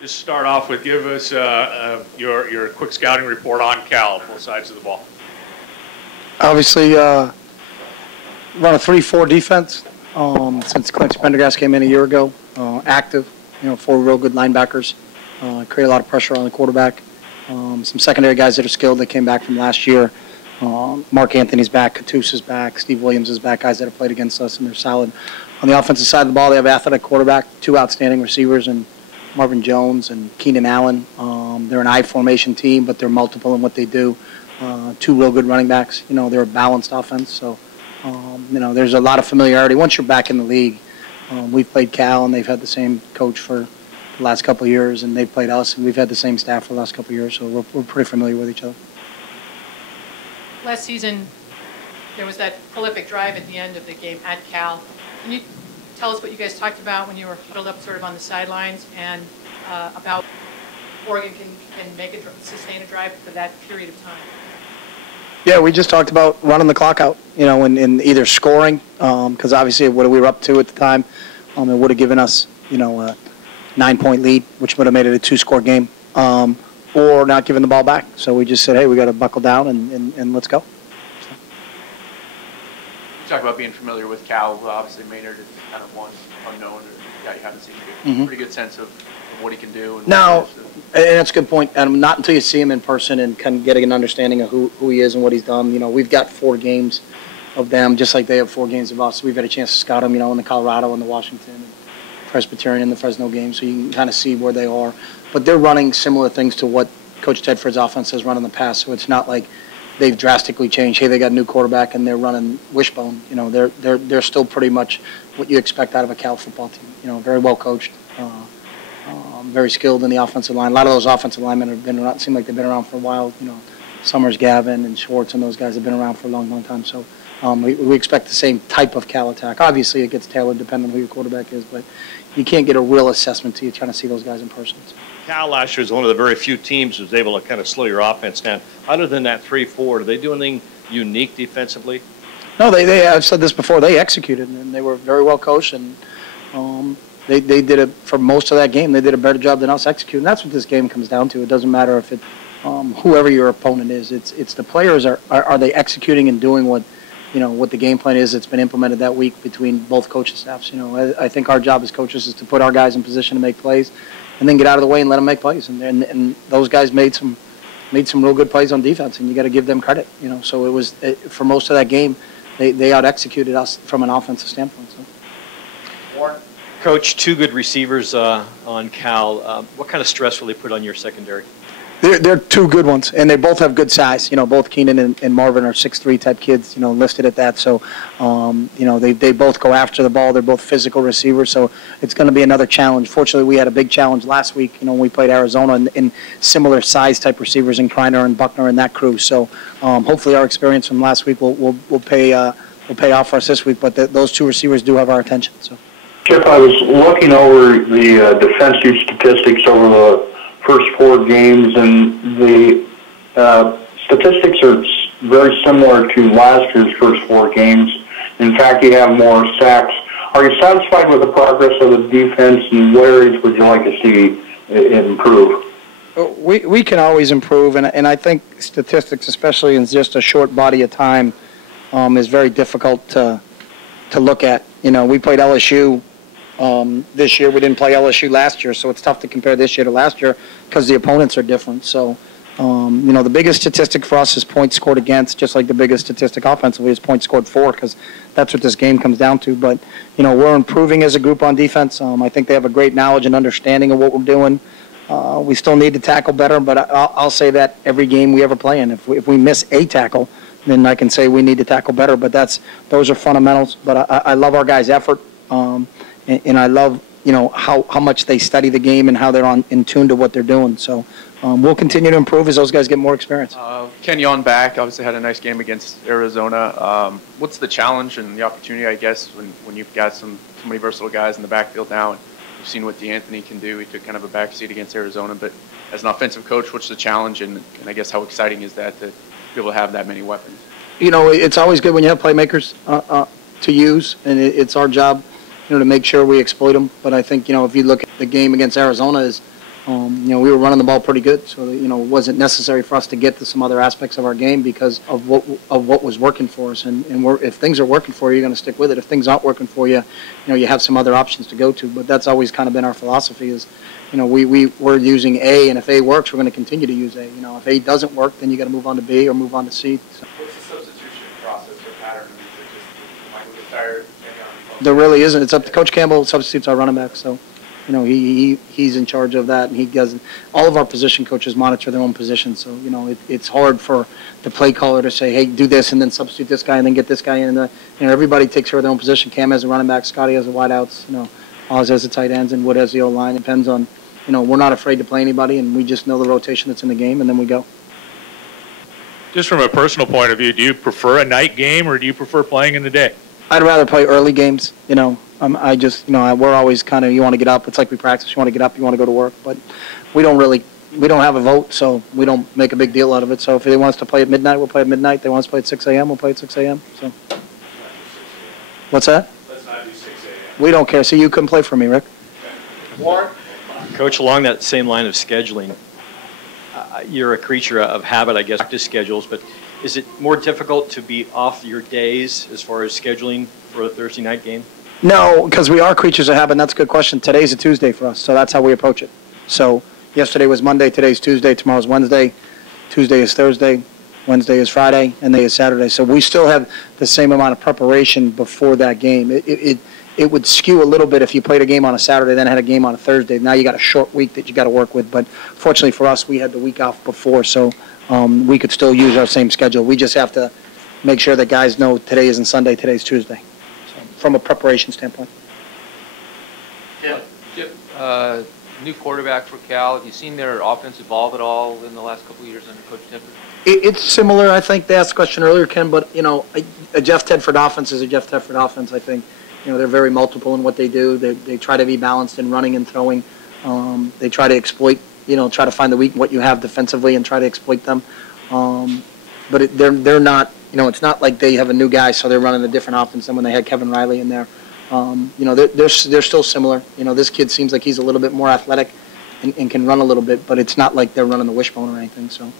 Just start off with, give us your quick scouting report on Cal, both sides of the ball. Obviously, run a 3-4 defense since Clint Pendergast came in a year ago. Active, 4 real good linebackers. Create a lot of pressure on the quarterback. Some secondary guys that are skilled that came back from last year. Mark Anthony's back, Katus is back, Steve Williams is back, guys that have played against us, and they're solid. On the offensive side of the ball, they have athletic quarterback, 2 outstanding receivers, and Marvin Jones and Keenan Allen. They're an I formation team, but they're multiple in what they do. 2 real good running backs. They're a balanced offense, so there's a lot of familiarity. Once you're back in the league, we've played Cal, and they've had the same coach for the last couple of years, and they've played us, and we've had the same staff for the last couple of years, so we're pretty familiar with each other. Last season, there was that prolific drive at the end of the game at Cal. Can you tell us what you guys talked about when you were huddled up sort of on the sidelines, and about Oregon can sustain a drive for that period of time? Yeah, we just talked about running the clock out, and either scoring, because obviously what we were up to at the time, it would have given us, a 9-point lead, which would have made it a 2-score game, or not giving the ball back. So we just said, hey, we got to buckle down and let's go. You talk about being familiar with Cal. Obviously, Maynard is kind of one unknown, or guy you haven't seen. A pretty good sense of what he can do. And that's a good point. And not until you see him in person and kind of getting an understanding of who he is and what he's done. We've got 4 games of them, just like they have 4 games of us. We've had a chance to scout them, in the Colorado and the Washington and Presbyterian and the Fresno game, so you can kind of see where they are. But they're running similar things to what Coach Tedford's offense has run in the past, so it's not like they've drastically changed. Hey, they got a new quarterback and they're running wishbone. They're still pretty much what you expect out of a Cal football team. Very well coached, very skilled in the offensive line. A lot of those offensive linemen have been around, seem like they've been around for a while. Summers, Gavin, and Schwartz, and those guys have been around for a long, long time. So we expect the same type of Cal attack. Obviously, it gets tailored depending on who your quarterback is, but you can't get a real assessment till you're trying to see those guys in person. So. Cal last year is one of the very few teams who was able to kind of slow your offense down. Other than that 3-4, do they do anything unique defensively? No, I've said this before. They executed, and they were very well coached, and they did it for most of that game. They did a better job than us executing. That's what this game comes down to. It doesn't matter if it whoever your opponent is. It's the players are they executing and doing what the game plan is that's been implemented that week between both coaching staffs. I think our job as coaches is to put our guys in position to make plays, and then get out of the way and let them make plays. And those guys made some real good plays on defense, and you got to give them credit. So it was for most of that game, they out executed us from an offensive standpoint. So. Warren. Coach, 2 good receivers on Cal. What kind of stress will they put on your secondary? They're 2 good ones, and they both have good size. Both Keenan and Marvin are 6'3" type kids, listed at that. So, they both go after the ball. They're both physical receivers, so it's going to be another challenge. Fortunately, we had a big challenge last week, when we played Arizona, in similar size type receivers in Kreiner and Buckner and that crew. So, hopefully our experience from last week will pay off for us this week, but those 2 receivers do have our attention. So. Chip, I was looking over the defensive statistics over the first 4 games, and the statistics are very similar to last year's first 4 games. In fact, you have more sacks. Are you satisfied with the progress of the defense, and what areas would you like to see it improve? We can always improve, and I think statistics, especially in just a short body of time, is very difficult to look at. We played LSU this year. We didn't play LSU last year, so it's tough to compare this year to last year because the opponents are different. So, the biggest statistic for us is points scored against, just like the biggest statistic offensively is points scored for, because that's what this game comes down to. But, we're improving as a group on defense. I think they have a great knowledge and understanding of what we're doing. We still need to tackle better, but I'll say that every game we ever play in. If we miss a tackle, then I can say we need to tackle better. But those are fundamentals. But I love our guys' effort. And I love, how much they study the game and how they're in tune to what they're doing. So we'll continue to improve as those guys get more experience. Kenyon back, obviously had a nice game against Arizona. What's the challenge and the opportunity, I guess, when you've got so many versatile guys in the backfield now, and you've seen what DeAnthony can do. He took kind of a backseat against Arizona, but as an offensive coach, what's the challenge, and I guess how exciting is that to be able to have that many weapons? It's always good when you have playmakers to use, and it's our job to make sure we exploit them. But I think, if you look at the game against Arizona, is We were running the ball pretty good, so it wasn't necessary for us to get to some other aspects of our game because of what was working for us. And if things are working for you, you're going to stick with it. If things aren't working for you, you have some other options to go to. But that's always kind of been our philosophy is, we're using A, and if A works, we're going to continue to use A. If A doesn't work, then you got to move on to B or move on to C. So. What's the substitution process or pattern? Is it just Michael gets tired? There really isn't. It's up to Coach Campbell. Substitutes our running back, so. He's in charge of that, and he does. All of our position coaches monitor their own position, so it's hard for the play caller to say, "Hey, do this," and then substitute this guy, and then get this guy in. And everybody takes care of their own position. Cam has a running back, Scotty has the wideouts, Oz has the tight ends, and Wood has the O line. It depends on, we're not afraid to play anybody, and we just know the rotation that's in the game, and then we go. Just from a personal point of view, do you prefer a night game or do you prefer playing in the day? I'd rather play early games, we're always kind of, you want to get up. It's like we practice. You want to get up, you want to go to work. But we don't have a vote, so we don't make a big deal out of it. So if they want us to play at midnight, we'll play at midnight. They want us to play at 6 a.m., we'll play at 6 a.m. So. What's that? Let's not do 6 a.m. We don't care. So you couldn't play for me, Rick. Warren? Coach, along that same line of scheduling, you're a creature of habit, I guess, with schedules, but is it more difficult to be off your days as far as scheduling for a Thursday night game? No, because we are creatures of habit, and that's a good question. Today's a Tuesday for us, so that's how we approach it. So yesterday was Monday, today's Tuesday, tomorrow's Wednesday, Tuesday is Thursday, Wednesday is Friday, and Monday is Saturday. So we still have the same amount of preparation before that game. It would skew a little bit if you played a game on a Saturday, then had a game on a Thursday. Now you got a short week that you got to work with, but fortunately for us, we had the week off before, so we could still use our same schedule. We just have to make sure that guys know today isn't Sunday, today's Tuesday. From a preparation standpoint. Yeah. New quarterback for Cal. Have you seen their offense evolve at all in the last couple of years under Coach Tedford? It's similar. I think they asked the question earlier, Ken, but, a Jeff Tedford offense is a Jeff Tedford offense. I think, they're very multiple in what they do. They try to be balanced in running and throwing. They try to exploit, try to find the weak, what you have defensively and try to exploit them. But they're not, it's not like they have a new guy, so they're running a different offense than when they had Kevin Riley in there. They're still similar. This kid seems like he's a little bit more athletic and can run a little bit, but it's not like they're running the wishbone or anything. So.